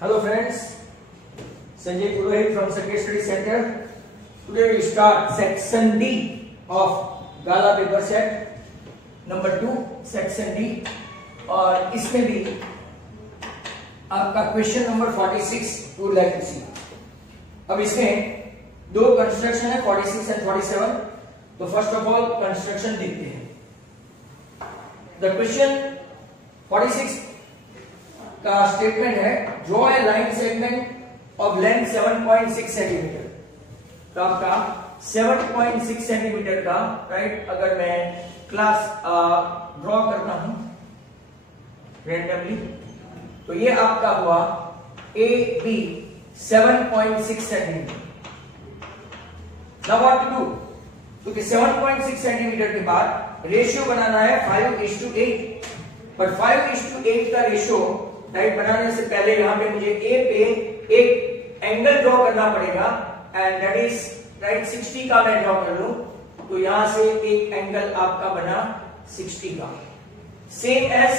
Hello friends, Sanjay Purohit from Circuit Study Center. Today we start section D of Gala paper set number 2 section D और इसमें भी आपका question number 46 would like to see. अब इसमें दो construction है 46 and 47। तो first of all construction देखते हैं। द क्वेश्चन 46 का स्टेटमेंट है draw A line segment of length 7.6 centimetre. तो आपका 7.6 सेंटीमीटर का राइट अगर मैं क्लास ड्रॉ करता हूं रैंडमली तो ये आपका हुआ A B 7.6 centimetre. Now what to do, क्योंकि 7.6 सेंटीमीटर के बाद रेशियो बनाना है 5:8, पर 5:8 का रेशियो राइट बनाने से पहले यहां पे मुझे ए पे एक एंगल ड्रॉ करना पड़ेगा एंड दैट इज राइट 60 का मैं ड्रॉ कर लूं तो यहां से एक एंगल आपका बना 60 का। सेम एज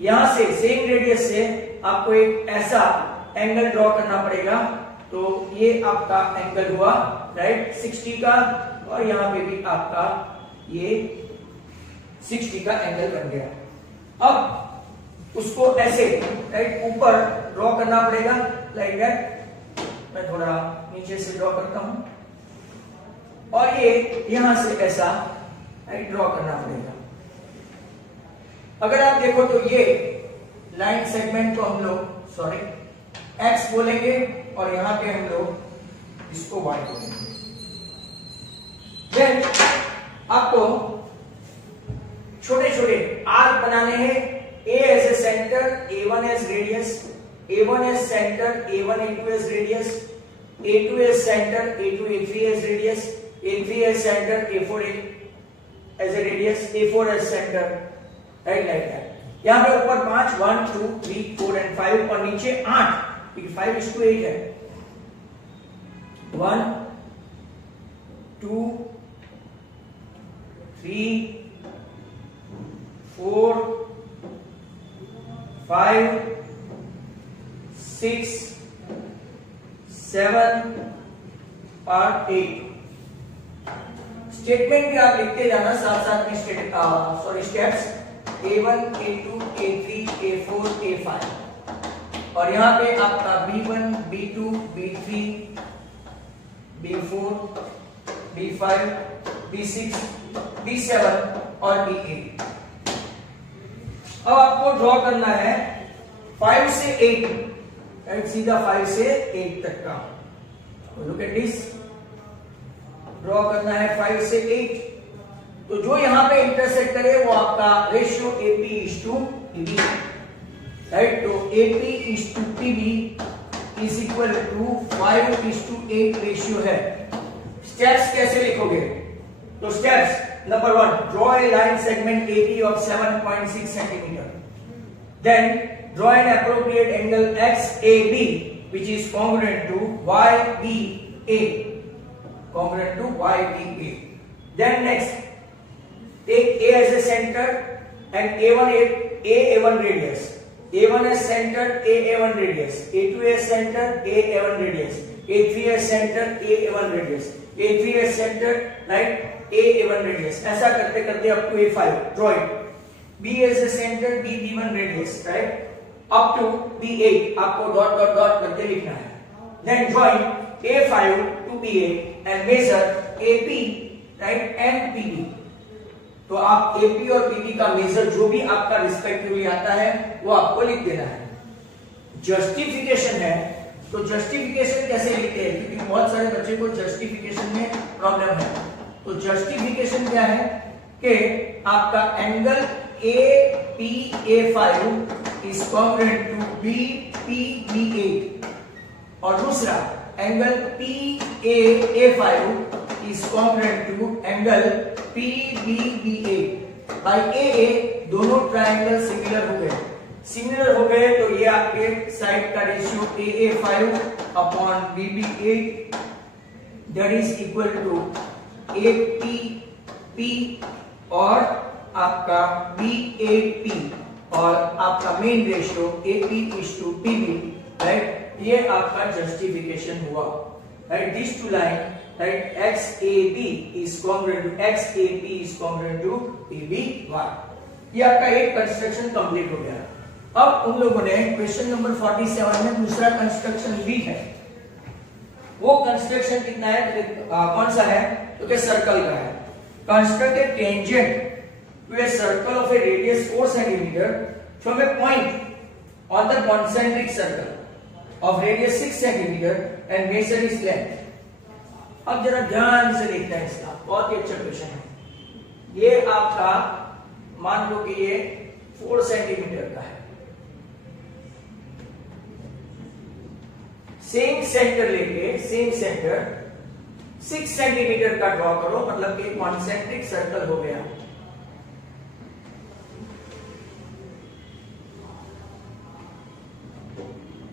यहां से सेम रेडियस से आपको एक ऐसा एंगल ड्रॉ करना पड़ेगा तो ये आपका एंगल हुआ राइट 60 का और यहां पे भी आपका ये 60 का एंगल बन गया। अब उसको ऐसे राइट ऊपर ड्रॉ करना पड़ेगा लाइक दैट। मैं थोड़ा नीचे से ड्रॉ करता हूं और ये यहां से ऐसा राइट ड्रॉ करना पड़ेगा। अगर आप देखो तो ये लाइन सेगमेंट को हम लोग सॉरी एक्स बोलेंगे और यहां पे हम लोग इसको वाई बोलेंगे। देन आपको छोटे छोटे आर्क बनाने हैं। A as a center, A1 as radius, A1 as center, A1 A2 as radius, A2 as center, A2 A3 as radius, A3 as center, A4 as a radius, A4 as center, right like that. यहाँ पे ऊपर 5 1 2 3 4 and 5 और नीचे 8 क्योंकि 5:8 है। 1 2 3 4 5 6 7 और 8। Statement भी आप लिखते जाना साथ साथ में steps A1 A2 A3 A4 A5 और यहाँ पे आपका B1 B2 B3 B4 B5 B6 B7 और B8। अब आपको ड्रॉ करना है 5 से 8 राइट सीधा 5 से 8 तक का। लुक एट दिस, ड्रॉ करना है 5 से 8। तो जो यहां पे इंटरसेक्ट करे वो आपका रेशियो AP:PB राइट। तो AP:PB is equal to 5:8 ratio है। स्टेप्स कैसे लिखोगे? तो steps Number 1, draw a line segment AB of 7.6 centimeter. Then draw an appropriate angle XAB which is congruent to YBA. Congruent to YBA. Then next, take A as a center and A1 radius. A1 as center, A1 radius. A2 as center, A1 radius. A3 as center, A1 radius. A3 as center, right? A1 radius. ऐसा करते करते up to A5 draw it. B as a center, B1 radius, right? Up to B8 आपको dot dot dot करके लिखना है. Then join A5 to B8 and measure AP, right? And PB. तो आप AP और PB का major जो भी आपका रिस्पेक्टिवली आता है वो आपको लिख देना है। जस्टिफिकेशन है तो जस्टिफिकेशन कैसे लिखते हैं क्योंकि बहुत सारे बच्चे को जस्टिफिकेशन में प्रॉब्लम है। तो जस्टिफिकेशन क्या है कि आपका angle AP:5 is congruent to BP:8 और दूसरा angle PA:5 is congruent to angle PB:8। By AA दोनों ट्रायंगल सिमिलर हो गए तो ये आपके साइड का ratio AA:5 upon BB:8 that is equal to AP और आपका BAP और आपका मेन रेशियो AP:PB राइट, ये आपका जस्टिफिकेशन हुआ, right. This to line, right, XAB is congruent to XAP is congruent to PBY। ये आपका एक कंस्ट्रक्शन कंप्लीट हो गया। अब उन लोगों ने क्वेश्चन नंबर 47 में दूसरा कंस्ट्रक्शन ली है। वो कंस्ट्रक्शन कितना है, कौन सा है, तो क्या सर्कल का है। Construct a tangent to a circle of a radius 4 cm from a point on the concentric circle of radius 6 cm and measure its length। अब जरा ध्यान से देखते हैं इसका, बहुत ही अच्छा क्वेश्चन है। ये आपका मान लो कि ये 4 सेंटीमीटर का है, सेम सेंटर लेके सेम सेंटर 6 सेंटीमीटर का ड्रॉ करो, मतलब कि कॉन्सेंट्रिक सर्कल हो गया।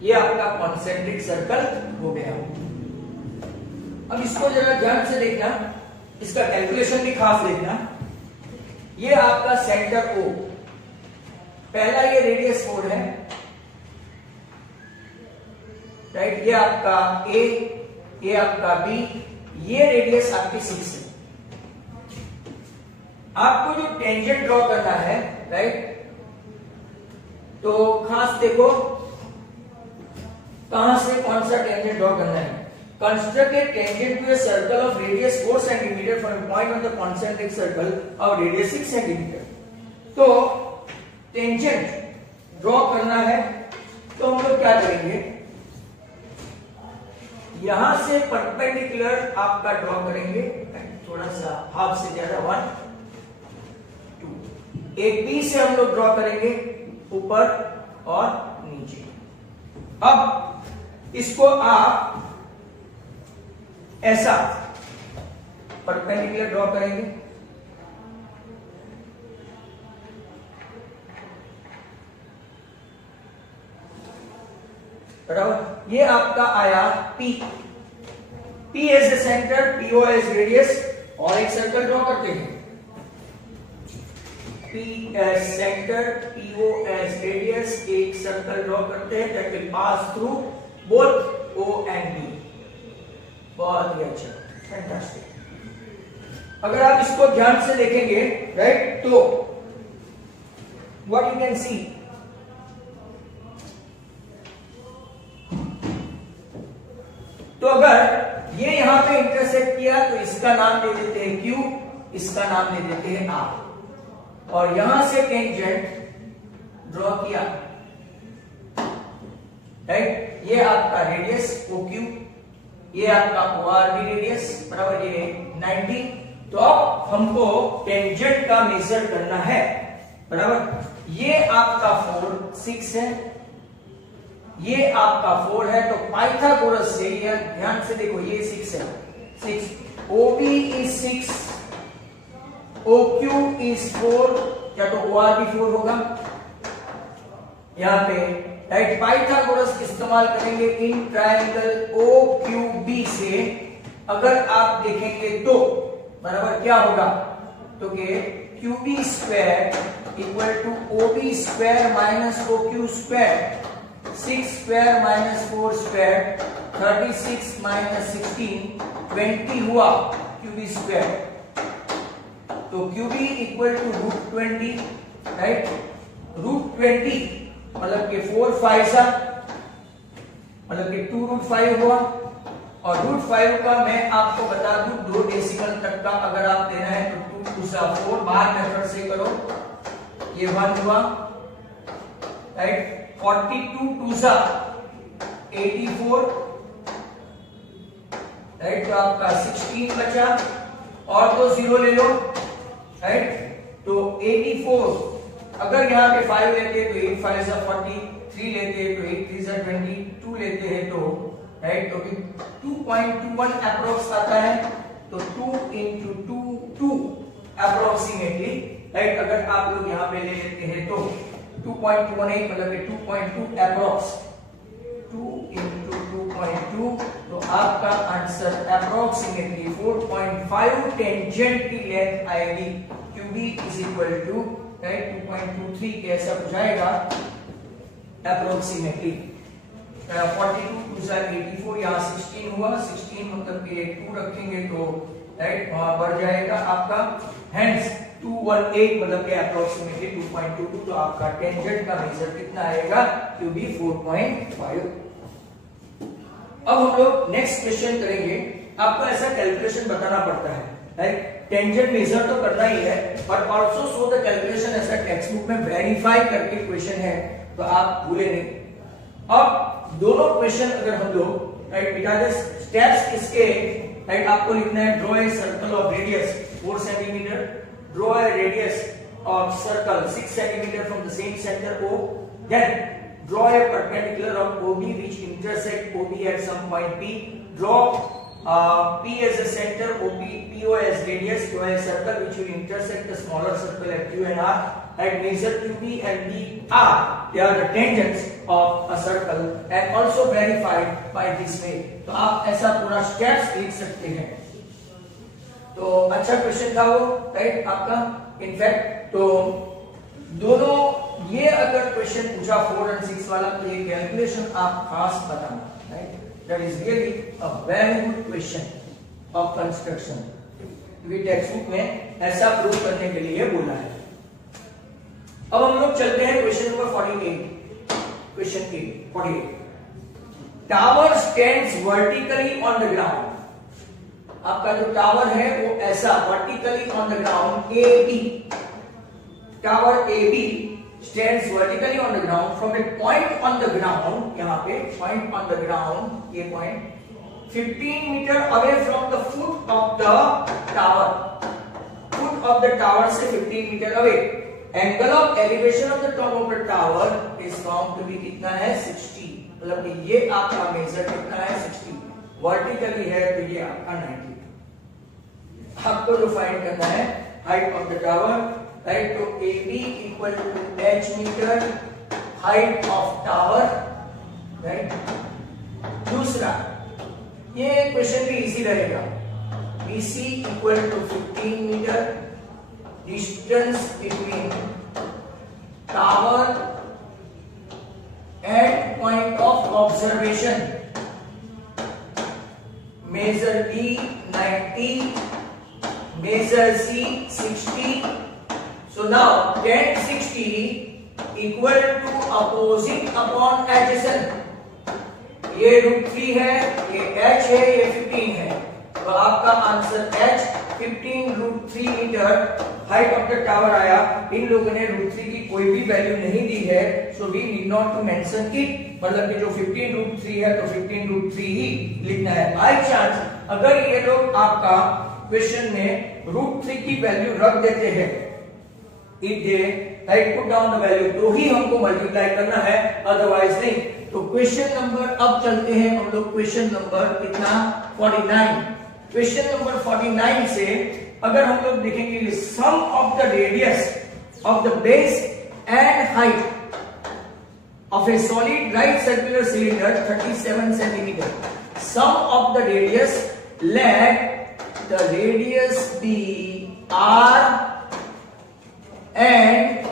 ये आपका कॉन्सेंट्रिक सर्कल हो गया। अब इसको जरा ध्यान से देखना, इसका कैलकुलेशन भी खास देखना। ये आपका सेंटर O, पहला ये रेडियस 4 है, राइट, ये आपका A, ये आपका B, ये रेडियस आपकी 6 है। आपको जो टेंजेंट ड्रॉ करना है, राइट, तो खास देखो कहां से कौन सा टेंजेंट ड्रॉ करना है। Construct a tangent to a circle of radius 4 centimetre from a point on the concentric circle of radius 6 centimetre. तो टेंजेंट ड्रॉ करना है, तो हम लोग क्या करेंगे, यहां से परपेंडिकुलर आपका ड्रॉ करेंगे, थोड़ा सा हाफ से ज्यादा, 1 2। एक बी से हम लोग ड्रॉ करेंगे ऊपर और नीचे। अब इसको आप ऐसा परपेंडिकुलर ड्रॉ करेंगे, बराबर। ये आपका आया P, P as a centre, PO as radius, और एक सर्कल ड्रॉ करते हैं, P as centre, PO as radius, एक सर्कल ड्रॉ करते हैं that will pass through both O and B। बहुत ही अच्छा, फैंटास्टिक। अगर आप इसको ध्यान से देखेंगे, राइट, तो व्हाट यू कैन सी, तो अगर ये यहां पे इंटरसेक्ट किया तो इसका नाम दे देते हैं Q, इसका नाम दे देते हैं R, और यहां से टेंजेंट ड्रॉ किया, राइट, ये आपका रेडियस OQ, ये आपका OR भी रेडियस, बराबर, ये 90। तो अब हमको टेंजेंट का मेजर करना है, बराबर। ये आपका 4 6 है, ये आपका 4 है, तो पाइथागोरस से, ये ध्यान से देखो, ये 6 है, 6, OB is 6, OQ is 4, क्या तो OR भी 4 होगा यहां पे, राइट। पाइथागोरस इस्तेमाल करेंगे इन ट्रायंगल OQB से। अगर आप देखेंगे तो, बराबर, क्या होगा, तो कि QB square equal to OB square minus OQ square, 6 square minus 4 square, 36 minus 16, 20 हुआ QB स्क्वायर। तो QB इक्वल टू √20, राइट, √20 मतलब कि 4 5 मतलब कि 2√5 हुआ, और √5 का मैं आपको बता दूं 2 डेसिमल तक का अगर आप देना है तो 2 2 4, बाहर मेथड से करो, ये 1 हुआ, राइट, 42 2 84, राइट, तो आपका 16 बचा, और 2 0 ले लो, राइट, तो 84। अगर यहाँ पे 5 लेते हैं तो 8 5 जा 40, 3 लेते हैं तो 8 3 जा 20, 2 लेते हैं तो, राइट, तो 2.21 अप्रोक्स आता है, तो 2 into 2 अप्रोक्सीमेटली, राइट। अगर आप लोग यहाँ पे ले लेते हैं तो 2.18 मतलब कि 2.2 अप्रोक्स, 2 into 2.2, तो आपका आंसर अप्रोक्सीमेटली 4.5 टेंजेंट की लेंथ आएगी। QB is equal to, right, 2.23 कैसा हो जाएगा अप्रोक्सीमेटली। 42 2 से 84, यहाँ 16 हुआ, 16 मतलब कि 2 रखेंगे तो राइट वहां बढ़ जाएगा आपका। हेंस 218 मतलब कि अप्रोक्सीमेटली 2.22, तो आपका टेंजेंट का मेजर कितना आएगा, क्यू बी 4.5। अब हम लोग नेक्स्ट क्वेश्चन करेंगे। आपको ऐसा कैलकुलेशन बताना पड़ता है, राइट? टेंजेंट मेजर तो करना ही है, but also show the calculation, ऐसा टेक्स्ट बुक में वेरीफाई करके क्वेश्चन है, तो आप भूले नहीं। अब दोनों क्वेश्चन अगर हम लोग राइट बिटा द स्टेप्स इसके, राइट आपको लिखना है draw a circle of radius 4 centimetre, draw a radius of circle 6 centimetre from the same centre O, देन draw a perpendicular of OB which intersect OB at some point P, draw P as a center, PO as radius, draw a circle which will intersect the smaller circle at Q and R, and measure QB and BR, they are the tangents of a circle and also verified by this way। तो आप ऐसा पूरा steps लिख सकते हैं। तो अच्छा question था वो, राइट आपका। इनफैक्ट तो दोनों ये अगर क्वेश्चन पूछा 4 और 6 वाला, तो ये कैलकुलेशन आप खास बताना, right? That is really a very good question of construction. ये टेक्स्ट बुक में ऐसा प्रूव करने के लिए बोला है। अब हम लोग चलते हैं question number 48। Question 48, tower stands vertically on the ground. आपका जो टावर है वो ऐसा vertically on the ground AB, tower AB stands vertically on the ground from a point on the ground, यहाँ पे point on the ground, ये point 15 meter away from the foot of the tower, foot of the tower से 15 meter away। Angle of elevation of the top of the tower is found to be कितना है 60, मतलब कि ये आपका major कितना है 60, वर्टिकली है तो ये आपका 90। आपको जो फाइंड करना है height of the tower, right? तो AB equal to h metre height of tower, right? दूसरा ये क्वेश्चन भी इजी रहेगा, BC equal to 15 metre, distance between tower and point of observation, measure B 90, measure C 60। So now tan 60 equal to opposite upon adjacent। ये √3 है, ये h है, ये 15 है, तो आपका answer h 15 √3 metre height of the tower आया। इन लोगों ने √3 की कोई भी वैल्यू नहीं दी है, so we need not to mention it, मतलब कि जो 15 √3 है तो 15 √3 ही लिखना है। बाय चांस अगर ये लोग आपका क्वेश्चन में √3 की वैल्यू रख देते हैं, if they right put down the value, तो ही हमको मल्टीप्लाई करना है, अदरवाइज नहीं। तो क्वेश्चन नंबर, अब चलते हैं हम लोग क्वेश्चन नंबर कितना 49। क्वेश्चन नंबर 49 से अगर हम लोग देखेंगे sum of the radius of the base and height of a solid right circular cylinder 37 centimetre, sum of the radius, let the radius be R and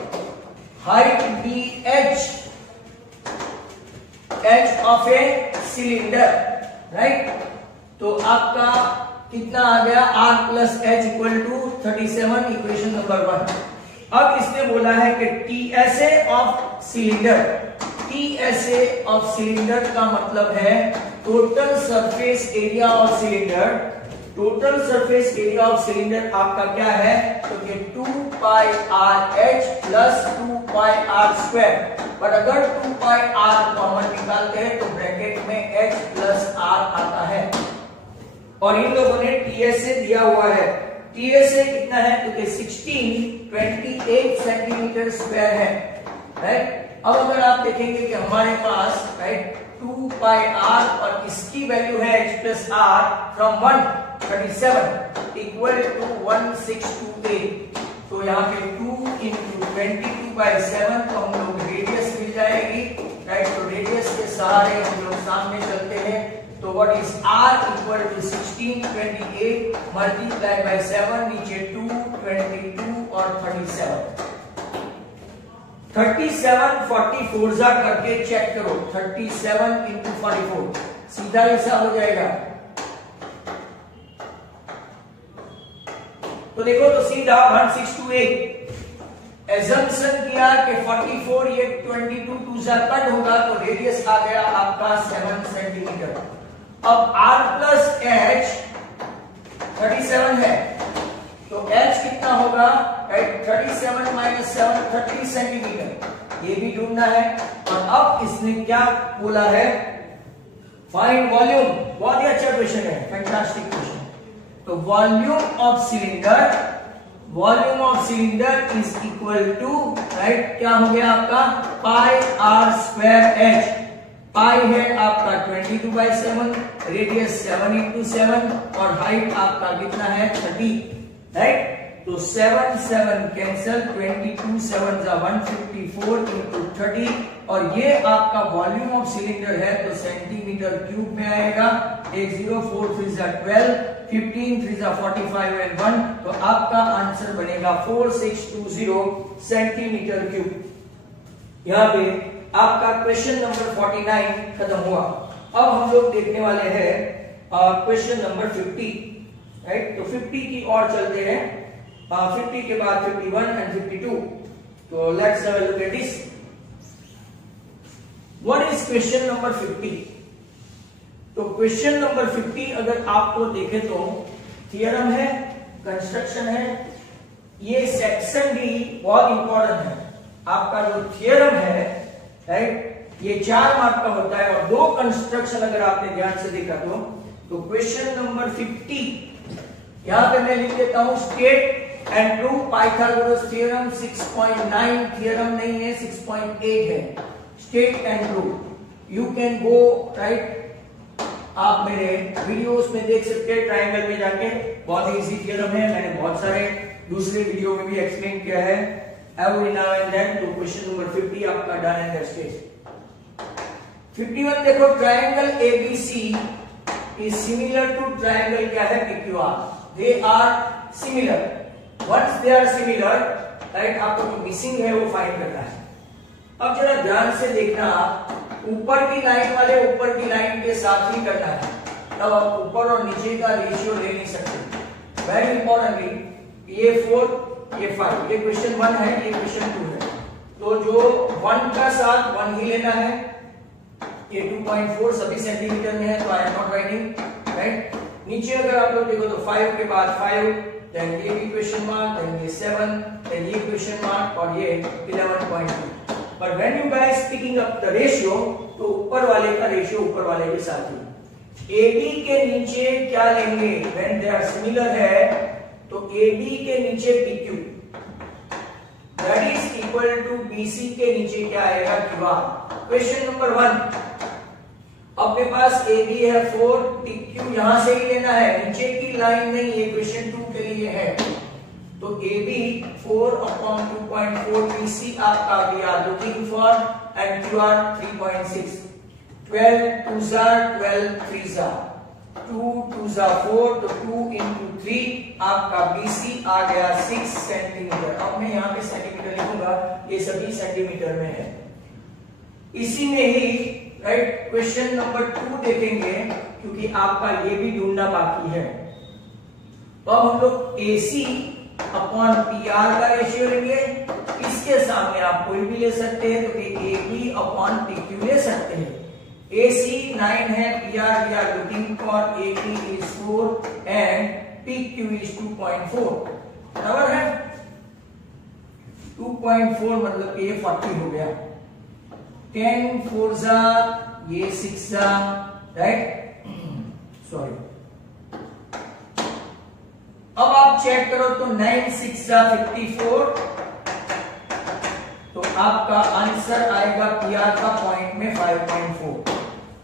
height be H of a cylinder, right? तो आपका कितना आ गया R plus H equal to 37, equation number 1। अब इसने बोला है कि TSA of cylinder, TSA of cylinder का मतलब है total surface area of cylinder. Total surface area of cylinder आपका क्या है, तो ये 2 pi r h plus 2 pi r square, पर अगर 2 pi r कॉमन निकालते हैं तो ब्रैकेट में h प्लस r आता है। और इन लोगों ने TSA दिया हुआ है, TSA कितना है, तो 1628 सेंटीमीटर स्क्वायर है, राइट? अब अगर आप देखेंगे कि हमारे पास राइट 2 pi r और इसकी वैल्यू है h plus r from 137 equal to 1628, तो यहाँ पे 2 into 22/7, तो हम लोग रेडियस मिल जाएगी, राइट? तो रेडियस के सहारे हम लोग सामने चलते हैं, तो what is r equal to 1628 multiply by 7, नीचे 2, 22 और 37। 37 44 जा करके चेक करो, 37 इंटू 44 सीधा ऐसा हो जाएगा। तो देखो तो सीधा 1628 एजम्पशन किया कि 44 ये 22 टू जा कट होगा तो रेडियस आ गया आपका 7 सेंटीमीटर। अब r प्लस h 37 है तो h कितना होगा, 37 माइनस 7 30 सेंटीमीटर, ये भी ढूंढना है। और अब इसने क्या बोला है, फाइंड वॉल्यूम। बहुत ही अच्छा क्वेश्चन है, फैंटास्टिक क्वेश्चन। तो volume of cylinder is equal to, right, क्या हो गया आपका pi r square h. Pi है आपका 22/7, रेडियस 7 इंटू 7 और हाइट आपका कितना है 30, राइट। तो 7 7 कैंसल, 22 7 जा 154 इंटू 30 और ये आपका वॉल्यूम ऑफ सिलेंडर है तो सेंटीमीटर क्यूब में आएगा। 804 3 जा 12, 15 3 जा 45 एंड 1, तो आपका आंसर बनेगा 4620 सेंटीमीटर क्यूब। यहाँ पे आपका क्वेश्चन नंबर 49 खत्म हुआ। अब हम लोग देखने वाले हैं क्वेश्चन नंबर 50, राइट। तो 50 की ओर चलते हैं, 50 के बाद 51 एंड 52। तो let's have a look at this. What is question number 50? तो क्वेश्चन नंबर 50 अगर आपको देखे तो थियरम है, कंस्ट्रक्शन है, ये सेक्शन डी बहुत इंपॉर्टेंट है। आपका जो थियरम है, राइट, ये 4 मार्क का होता है और 2 कंस्ट्रक्शन अगर आपने ध्यान से देखा तो क्वेश्चन नंबर 50 यहां पे मैं लिख देता हूं, state and prove Pythagoras theorem 6.9 theorem नहीं है, 6.8 है। State and prove you can go, right, आप मेरे वीडियोस में देख सकते हैं, ट्रायंगल में जाके। बहुत ही इजी थ्योरम है, मैंने बहुत सारे दूसरे वीडियो में भी एक्सप्लेन किया है एवरी नाउ एंड देन। तो क्वेश्चन नंबर 50 आपका डन एंड डस्टेड। 51 देखो, triangle ABC is similar to triangle क्या है, PQR. They are similar, once they are similar, right, आपको जो मिसिंग है वो फाइंड करना है। अब जरा ध्यान से देखना, ऊपर की लाइन वाले ऊपर की लाइन के साथ ही करना है, तब आप ऊपर और नीचे का रेशियो ले नहीं सकते। वेरी इंपॉर्टेंटली, ये 4 ये 5, ये क्वेश्चन 1 है, ये क्वेश्चन 2 है। तो जो 1 का साथ 1 ही लेना है। ये 2.4 सभी सेंटीमीटर में है तो I am not writing, right. नीचे अगर आप लोग देखो तो 5 के बाद 5, देन ये भी क्वेश्चन मार्क, देन ये 7, देन ये क्वेश्चन मार्क और ये 11.2। But when you guys picking up the ratio, तो ऊपर वाले का रेशियो ऊपर वाले के साथ ही। AB के नीचे क्या लेंगे, व्हेन दे आर सिमिलर है तो AB के नीचे PQ, that is equal to BC के नीचे क्या आएगा, QR। क्वेश्चन नंबर 1, अपने पास AB है 4, PQ यहां से ही लेना है, नीचे की लाइन नहीं, ये क्वेश्चन 2 के लिए है। तो AB 4/2.4 BC आपका we are looking for and QR 3.6। 12 2 जा 12 3 जा 2 2 जा 4, तो 2 into 3 आपका BC आ गया 6 सेंटीमीटर। अब मैं यहाँ पे सेंटीमीटर लिखूंगा, ये सभी सेंटीमीटर में है। इसी में ही, राइट, क्वेश्चन नंबर 2 देखेंगे क्योंकि आपका ये भी ढूंढना बाकी है। तो अब हम लोग AC अपॉन PR का रेशियो लेंगे। इसके सामने आप कोई भी ले सकते हैं, तो AB अपॉन PQ ले सकते हैं। AC 9 है, PR we are looking for, AB is 4 and PQ is 2.4, बराबर है। 2.4 मतलब कि ये 40 हो गया। 10 4 जा ये 6 जा, राइट, सॉरी। अब आप चेक करो तो 9 6 जा 54, तो आपका आंसर आएगा PR का पॉइंट में 5.4।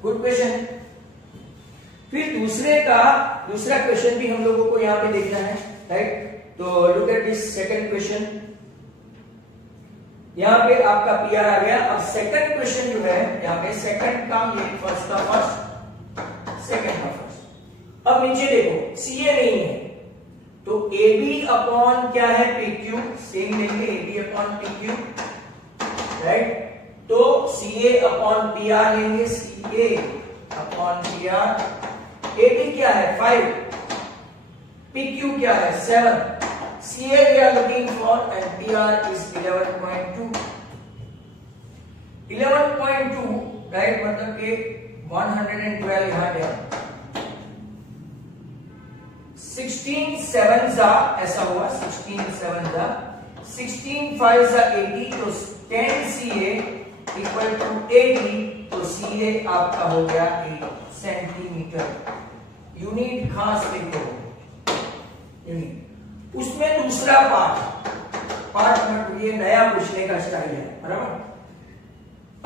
Good question. फिर दूसरा क्वेश्चन भी हम लोगों को यहाँ पे देखना है, राइट। तो look at this second question. यहाँ पे आपका PR आ गया। अब सेकंड क्वेश्चन जो है, यहाँ पे सेकंड का ये फर्स्ट का फर्स्ट, सेकंड का फर्स्ट। अब नीचे देखो, CA नहीं है तो AB अपॉन क्या है, PQ, सेम लेंगे, AB अपॉन PQ। राइट? तो CA अपॉन PR लेंगे, CA अपॉन PR। AB क्या है 5, PQ क्या है 7, CA we are looking for and PR is 11.2। 11.2 right, मतलब कि 112 यहां गया। 16 7 जा ऐसा हुआ, 16 7 जा, 16 5 जा 80, तो 10 CA इक्वल टू 80, तो CA आपका हो गया 8 सेंटीमीटर। यूनिट खास देखो, यूनिट। उसमें दूसरा पार्ट ये नया पूछने का स्टाइल है, बराबर।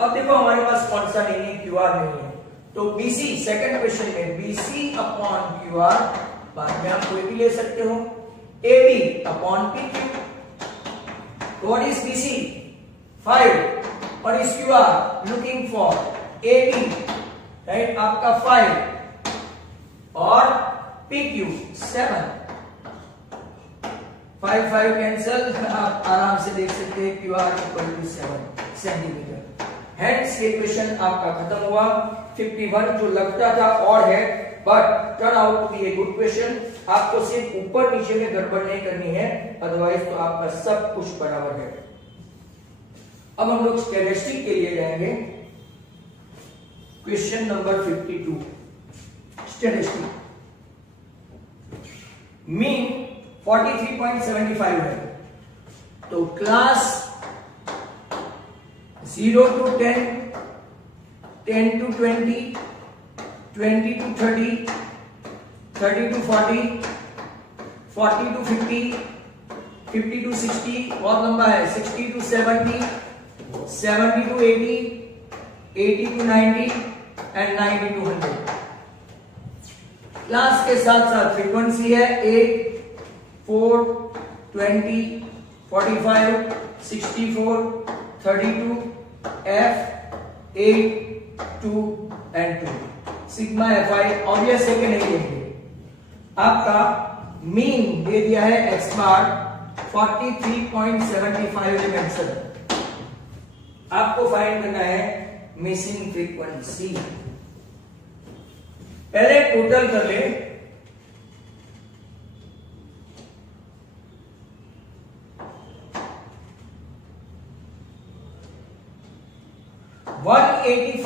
अब देखो हमारे पास कौन सा नहीं है, QR नहीं है, तो BC सेकंड क्वेश्चन में BC अपॉन QR, बाद में आप कोई भी ले सकते हो। AB upon PQ, what is BC 5 और इस QR looking for AB, right, आपका 5 और PQ 7, 5 5 कैंसल, आप आराम से देख सकते हैं QR equal to 7 centimetre. Hence ये क्वेश्चन आपका खत्म हुआ। 51 जो लगता था और है, but turn out to be a good question. आपको सिर्फ ऊपर नीचे में गड़बड़ नहीं करनी है, अदरवाइज तो आपका सब कुछ बराबर है। अब हम लोग स्टैटिस्टिक के लिए जाएंगे। Question number 52, statistic. मीन 43.75 है, तो class 0 to 10, 10 to 20, 20 to 30, 30 to 40, 40 to 50, 50 to 60, बहुत लंबा है, 60 to 70, 70 to 80, 80 to 90 and 90 to 100। Class के साथ साथ फ्रीक्वेंसी है 8, 4, 20, 45, 64, 32, F 8, 2 and 2, sigma Fi obvious है कि नहीं देंगे। आपका मीन दे दिया है x बार 43.75 एलिमेंट्स। आपको फाइंड करना है मिसिंग फ्रीक्वेंसी। पहले टोटल कर ले,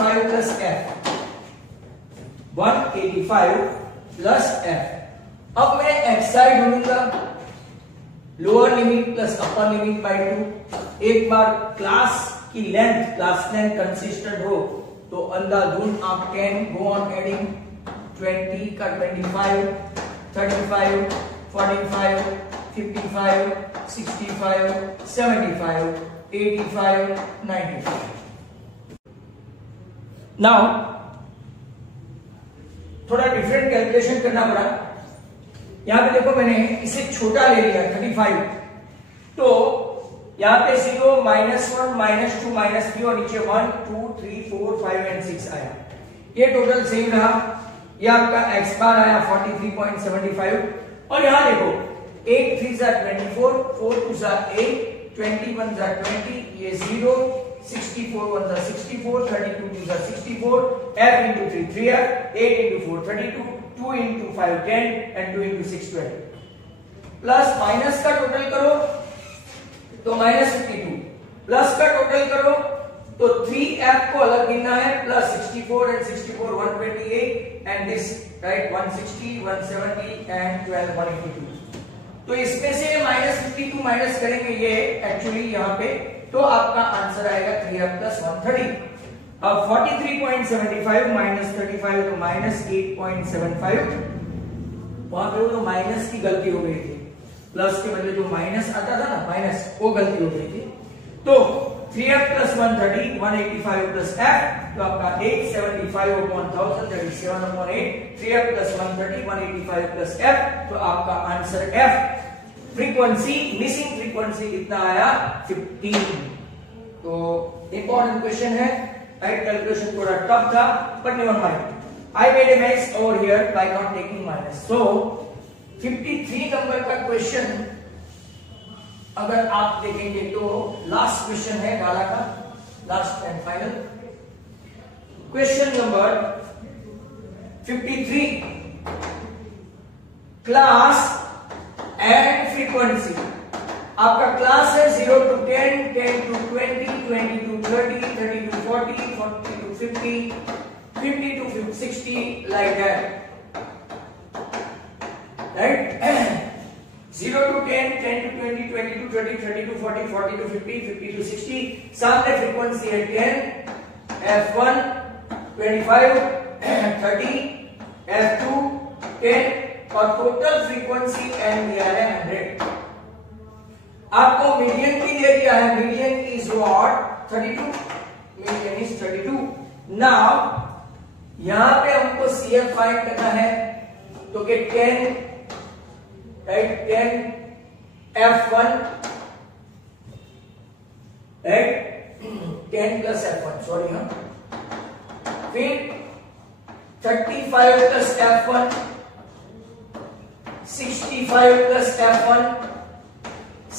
प्लस F, 185 प्लस F। अब मैं F साइड ढूंढूंगा, lower limit plus upper limit by 2। एक बार क्लास लेंथ कंसिस्टेंट हो तो अंधाधुंध आप कैन गो ऑन एडिंग 20 का 25, 35, 45, 55, 65, 75, 85, 95। नाउ थोड़ा डिफरेंट कैलकुलेशन करना पड़ा। यहां पे देखो मैंने इसे छोटा ले लिया 35, तो यहां पे 0, -1, -2, -3 और नीचे 1, 2, 3, 4, 5 एंड 6 आया। ये टोटल सेम रहा। ये आपका x बार आया 43.75। और यहां देखो 8 3 जा 24, 4 2 जा 8, 21 जा 20, ये 0, 64 1 जा 64, 32 2 जा 64, f into 3 3f, 8 into 4 32, 2 into 5 10 and 2 into 6 12। Plus minus का टोटल करो तो -52, प्लस का टोटल करो तो 3f को अलग गिनना है, plus 64 and 64 128 and this right 160 170 and 12 182। तो इसमें से -52 माइनस करेंगे ये एक्चुअली यहाँ पे, तो आपका आंसर आएगा 3f plus 130। अब 43.75 माइनस 35 तो -8.75। वहां पे वो माइनस की गलती हो गई थी, प्लस के बदले जो माइनस आता था ना माइनस, वो गलती हो गई थी। तो 3f plus 130, 185 plus f, तो आपका 875 upon 1000 that is 7 upon 8, 3f plus 130, 185 plus f, तो आपका answer f। Frequency missing frequency कितना आया 15। तो इंपॉर्टेंट क्वेश्चन है, राइट कैलकुलेशन थोड़ा टफ था but never mind, I made a miss over here bye not taking minus. So 53 number का question अगर आप देखेंगे तो लास्ट क्वेश्चन है गाला का, last and final question number 53, class and frequency. आपका क्लास है 0 to 10, 10 to 20, 20 to 30, 30 to 40, 40 to 50, 50 to 60, like that, right? 0 to 10, 10 to 20, 20 to 30, 30 to 40, 40 to 50, 50 to 60। सामने फ्रीक्वेंसी है 10, F1 25, 30, F2 10 और टोटल फ्रीक्वेंसी एन दिया है 100। आपको मीडियन भी दे दिया है, median is what 32, median is 32। Now यहां पे हमको CF फाइंड करना है, तो कि 10 right 10 F1 right 10 plus F1 sorry हाँ, फिर 35 plus F1, 65 plus F1,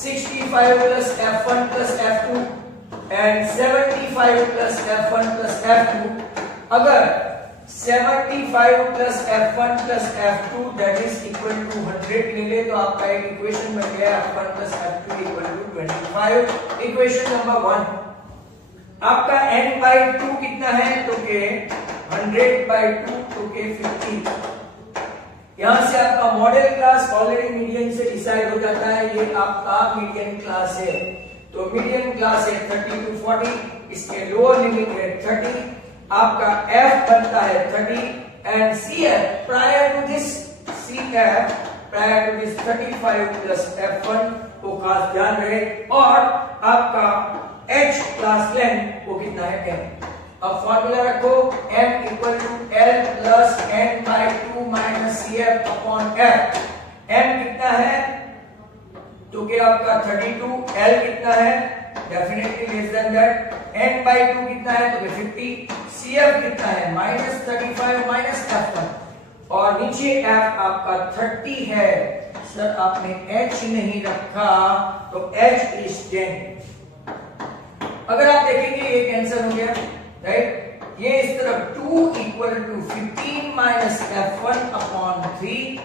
65 plus F1 plus F2 and 75 plus F1 plus F2। अगर 75 plus F1 plus F2 that is equal to 100 मिले तो आपका एक इक्वेशन बन गया F1 plus F2 equal to 25। Equation number 1। आपका n by 2 कितना है, तो के 100 by 2 तो के 50। यहां से आपका मॉडल क्लास ऑलरेडी मीडियन से डिसाइड हो जाता है, ये आपका मीडियन क्लास है, तो मीडियन क्लास है 30 to 40, इसके लोअर लिमिट है 30, आपका F बनता है 30 and CF prior to this CF prior to this 35 plus F1 को खास ध्यान रहे, और आपका H क्लास लेंथ वो कितना है 10। अब फॉर्मूला रखो m equal to l plus n by 2 minus CF upon F। m कितना है, तो कि आपका 32, l कितना है definitely less than that, n by 2 कितना है तो 50, CF कितना है माइनस 35 माइनस F1 और नीचे F आपका 30 है। सर आपने H नहीं रखा तो H इज 10। अगर आप देखेंगे ये कैंसिल हो गया राइट, ये इस तरफ 2 equal to 15 minus F1 upon 3,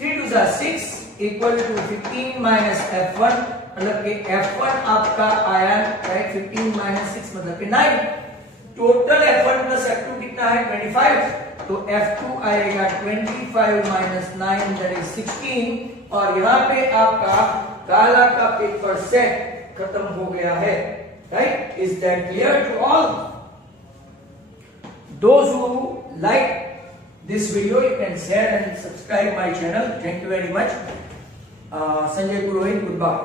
3 2 6 equal to 15 minus F1, मतलब कि F1 आपका आया राइट 15 माइनस 6 मतलब कि 9। टोटल F1 प्लस F2 कितना है 25, तो F2 आएगा 25 माइनस 9 दैट इज 16। और यहाँ पे आपका काला का पेपर सेट खत्म हो गया है right. Is that clear to all? Those who like this video, you can share and subscribe my channel. Thank you very much. Sanjay Purohit, goodbye.